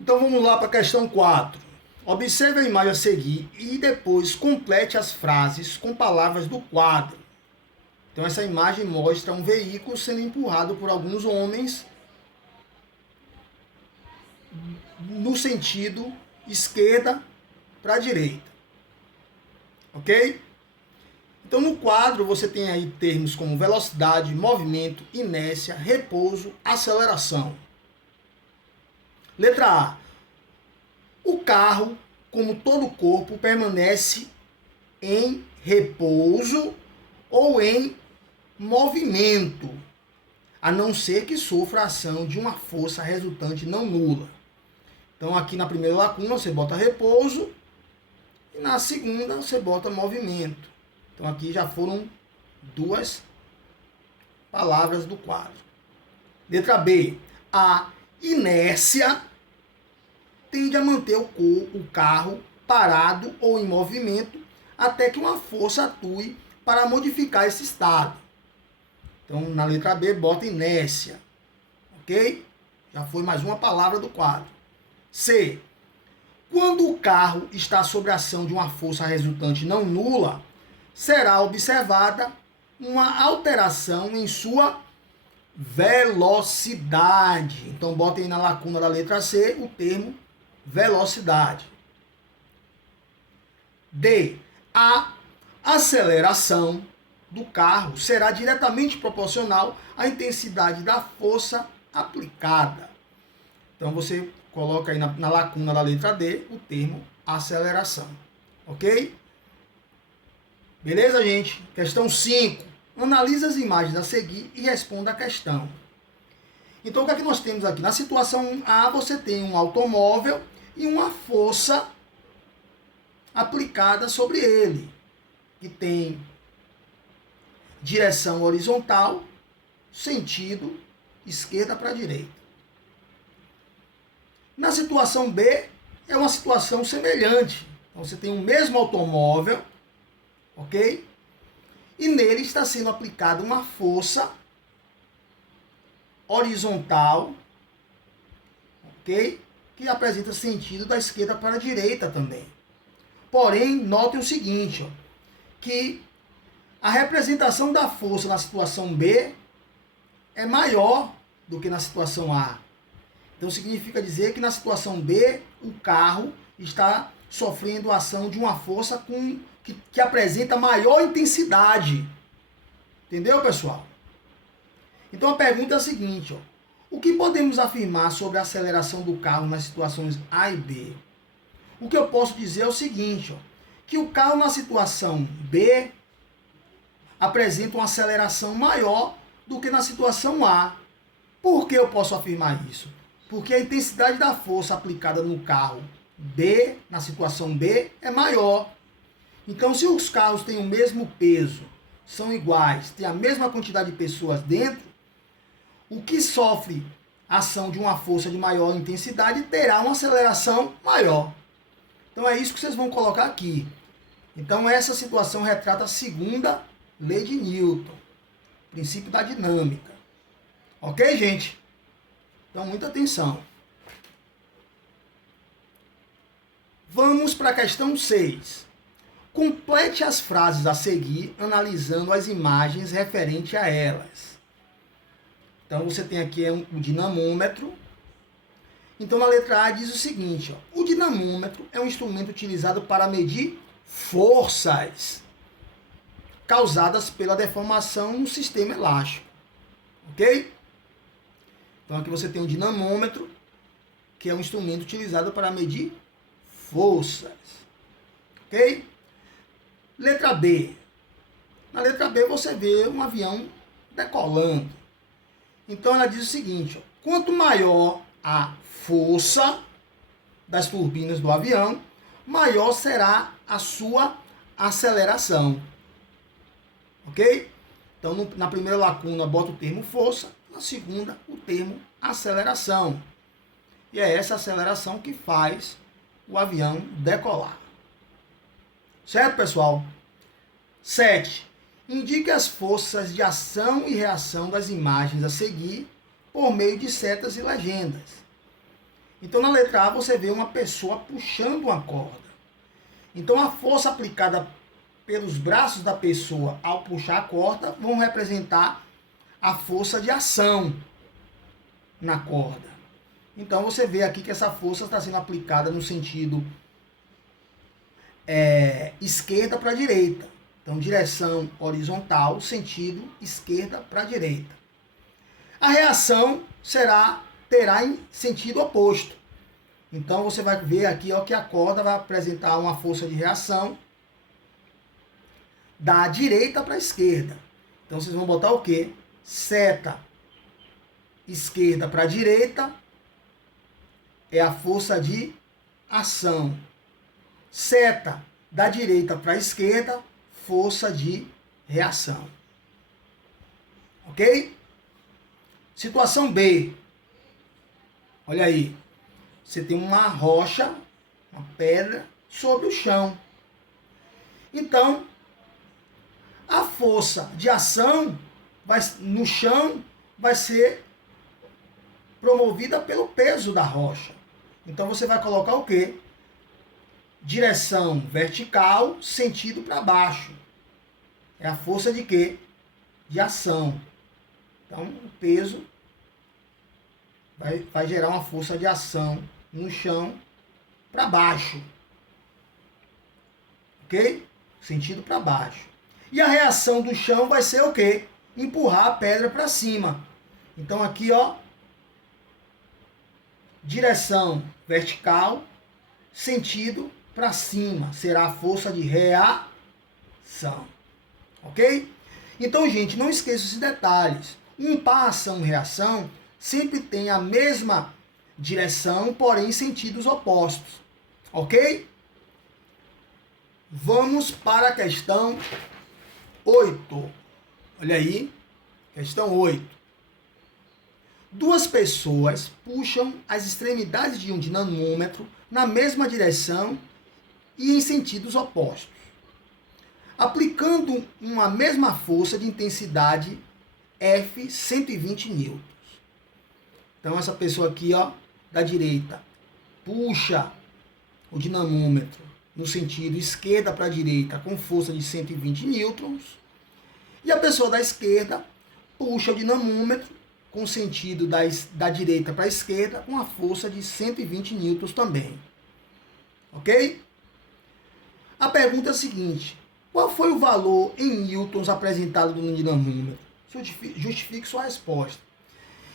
Então vamos lá para a questão 4. Observe a imagem a seguir e depois complete as frases com palavras do quadro. Então essa imagem mostra um veículo sendo empurrado por alguns homens no sentido esquerda para a direita. Ok? Então no quadro você tem aí termos como velocidade, movimento, inércia, repouso, aceleração. Letra A. O carro, como todo corpo, permanece em repouso ou em movimento, a não ser que sofra a ação de uma força resultante não nula. Então aqui na primeira lacuna você bota repouso e na segunda você bota movimento. Então aqui já foram duas palavras do quadro. Letra B. A inércia tende a manter o carro parado ou em movimento até que uma força atue para modificar esse estado. Então, na letra B, bota inércia. Ok? Já foi mais uma palavra do quadro. C. Quando o carro está sob a ação de uma força resultante não nula, será observada uma alteração em sua velocidade. Então, botem aí na lacuna da letra C o termo velocidade. D. A aceleração do carro será diretamente proporcional à intensidade da força aplicada. Então você coloca aí na lacuna da letra D o termo aceleração. Ok? Beleza, gente? Questão 5. Analise as imagens a seguir e responda a questão. Então o que é que nós temos aqui? Na situação A você tem um automóvel e uma força aplicada sobre ele, que tem direção horizontal, sentido esquerda para direita. Na situação B, é uma situação semelhante. Então, você tem o mesmo automóvel, ok? E nele está sendo aplicada uma força horizontal, ok? Que apresenta sentido da esquerda para a direita também. Porém, notem o seguinte, ó, que a representação da força na situação B é maior do que na situação A. Então significa dizer que na situação B o carro está sofrendo a ação de uma força que apresenta maior intensidade. Entendeu, pessoal? Então a pergunta é a seguinte, ó, o que podemos afirmar sobre a aceleração do carro nas situações A e B? O que eu posso dizer é o seguinte, ó, que o carro na situação B apresenta uma aceleração maior do que na situação A. Por que eu posso afirmar isso? Porque a intensidade da força aplicada no carro B, na situação B, é maior. Então, se os carros têm o mesmo peso, são iguais, têm a mesma quantidade de pessoas dentro, o que sofre a ação de uma força de maior intensidade terá uma aceleração maior. Então, é isso que vocês vão colocar aqui. Então, essa situação retrata a segunda lei de Newton, princípio da dinâmica. Ok, gente? Então, muita atenção. Vamos para a questão 6. Complete as frases a seguir, analisando as imagens referentes a elas. Então, você tem aqui o dinamômetro. Então, na letra A diz o seguinte, ó, o dinamômetro é um instrumento utilizado para medir forças causadas pela deformação no sistema elástico. Ok? Então, aqui você tem o dinamômetro, que é um instrumento utilizado para medir forças. Ok? Letra B. Na letra B você vê um avião decolando. Então ela diz o seguinte, ó, quanto maior a força das turbinas do avião, maior será a sua aceleração. Ok? Então na primeira lacuna bota o termo força, na segunda o termo aceleração. E é essa aceleração que faz o avião decolar. Certo, pessoal? 7. Indique as forças de ação e reação das imagens a seguir por meio de setas e legendas. Então, na letra A, você vê uma pessoa puxando uma corda. Então, a força aplicada pelos braços da pessoa ao puxar a corda vão representar a força de ação na corda. Então, você vê aqui que essa força está sendo aplicada no sentido esquerda para direita. Então, direção horizontal, sentido esquerda para direita. A reação terá em sentido oposto. Então, você vai ver aqui ó, que a corda vai apresentar uma força de reação da direita para a esquerda. Então, vocês vão botar o quê? Seta esquerda para direita é a força de ação. Seta da direita para a esquerda, força de reação. Ok? Situação B. Olha aí. Você tem uma rocha, uma pedra, sobre o chão. Então, a força de ação no chão vai ser promovida pelo peso da rocha. Então, você vai colocar o quê? Direção vertical, sentido para baixo. É a força de quê? De ação. Então, o peso vai gerar uma força de ação no chão para baixo. Ok? Sentido para baixo. E a reação do chão vai ser o quê? Empurrar a pedra para cima. Então, aqui, ó. Direção vertical, sentido para cima. Será a força de reação. Ok? Então, gente, não esqueça esses detalhes. Um par ação-reação sempre tem a mesma direção, porém em sentidos opostos. Ok? Vamos para a questão 8. Olha aí, questão 8. Duas pessoas puxam as extremidades de um dinamômetro na mesma direção e em sentidos opostos, aplicando uma mesma força de intensidade F 120 newtons. Então, essa pessoa aqui, ó, da direita, puxa o dinamômetro no sentido esquerda para direita com força de 120 newtons. E a pessoa da esquerda puxa o dinamômetro com sentido da direita para a esquerda com a força de 120 newtons também. Ok? A pergunta é a seguinte: qual foi o valor em newtons apresentado no dinamômetro? Justifique sua resposta.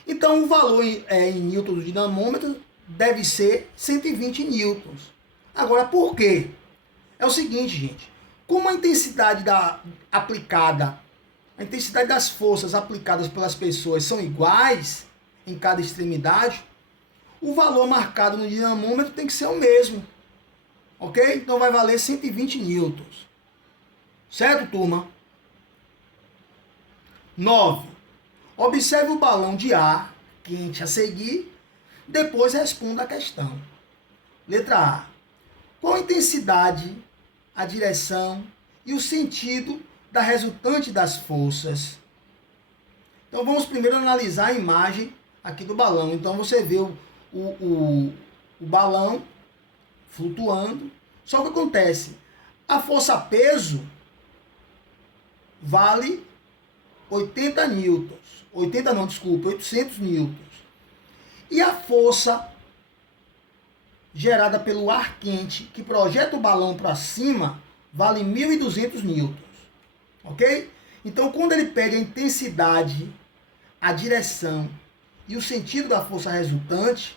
Então, o valor em newtons do dinamômetro deve ser 120 newtons. Agora, por quê? É o seguinte, gente. Como a intensidade aplicada, a intensidade das forças aplicadas pelas pessoas são iguais em cada extremidade, o valor marcado no dinamômetro tem que ser o mesmo. Ok? Então, vai valer 120 newtons. Certo, turma? 9. Observe o balão de ar quente a seguir, depois responda a questão. Letra A. Qual a intensidade, a direção e o sentido da resultante das forças? Então vamos primeiro analisar a imagem aqui do balão. Então você vê o balão flutuando. Só que acontece, a força-peso vale 80 newtons. 800 newtons. E a força gerada pelo ar quente que projeta o balão para cima vale 1.200 newtons. Ok? Então, quando ele pede a intensidade, a direção e o sentido da força resultante,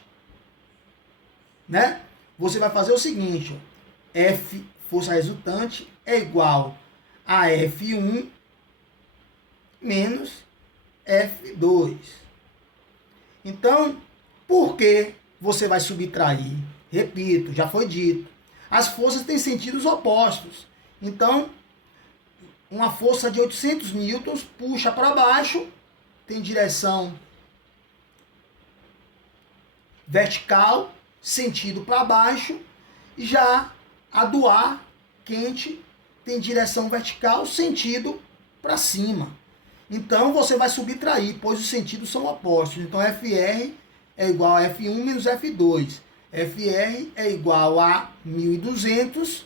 né? Você vai fazer o seguinte, ó, F, força resultante, é igual a F1 menos F2. Então, por que você vai subtrair? Repito, já foi dito. As forças têm sentidos opostos. Então, uma força de 800 newtons puxa para baixo, tem direção vertical, sentido para baixo. Já a do ar quente tem direção vertical, sentido para cima. Então, você vai subtrair, pois os sentidos são opostos. Então, FR é igual a F1 menos F2. FR é igual a 1.200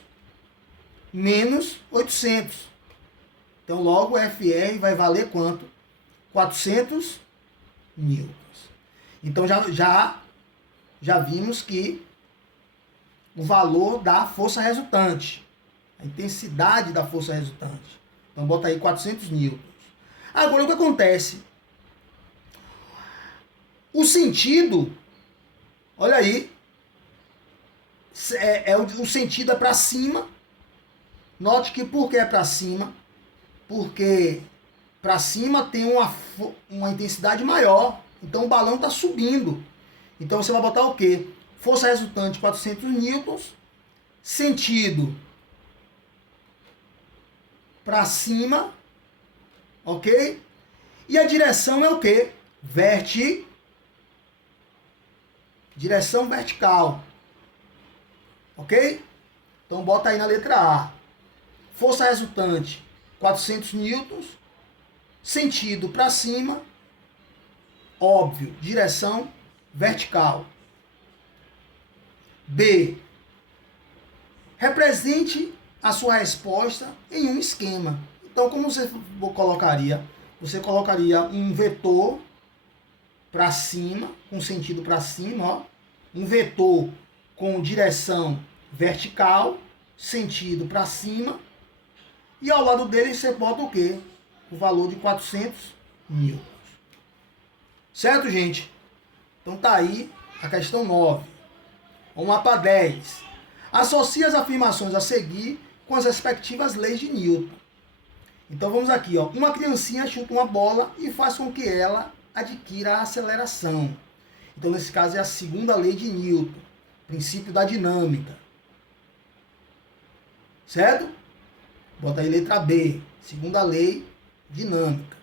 menos 800. Então, logo, FR vai valer quanto? 400 newtons. Então, já vimos que o valor da força resultante, a intensidade da força resultante. Então, bota aí 400 newtons. Agora, o que acontece? O sentido, olha aí, o sentido é para cima. Note que por que é para cima? Porque para cima tem uma intensidade maior. Então o balão está subindo. Então você vai botar o quê? Força resultante 400 newtons. Sentido para cima. Ok? E a direção é o quê? Direção vertical. Ok? Então bota aí na letra A. Força resultante 400 newtons. Sentido para cima. Óbvio, direção vertical. B. Represente a sua resposta em um esquema. Então, como você colocaria? Você colocaria um vetor para cima, com sentido para cima, ó. Um vetor com direção vertical, sentido para cima. E ao lado dele você bota o quê? O valor de 400 newtons. Certo, gente? Então tá aí a questão 9. Vamos lá para 10. Associe as afirmações a seguir com as respectivas leis de Newton. Então vamos aqui, ó. Uma criancinha chuta uma bola e faz com que ela adquira a aceleração. Então nesse caso é a segunda lei de Newton, princípio da dinâmica. Certo? Bota aí letra B, segunda lei dinâmica.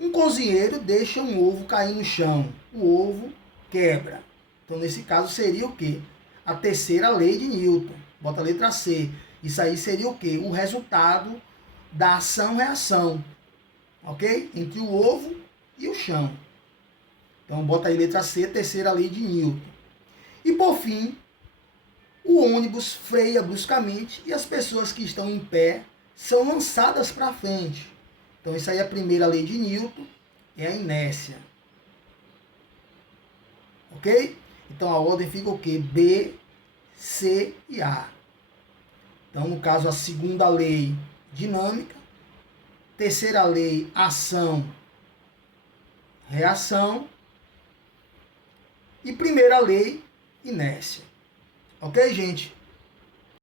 Um cozinheiro deixa um ovo cair no chão. O ovo quebra. Então, nesse caso, seria o quê? A terceira lei de Newton. Bota a letra C. Isso aí seria o quê? O resultado da ação-reação. Ok? Entre o ovo e o chão. Então, bota aí letra C, terceira lei de Newton. E, por fim, o ônibus freia bruscamente e as pessoas que estão em pé são lançadas para frente. Então, isso aí é a primeira lei de Newton, é a inércia. Ok? Então, a ordem fica o quê? B, C e A. Então, no caso, a segunda lei, dinâmica. Terceira lei, ação, reação. E primeira lei, inércia. Ok, gente?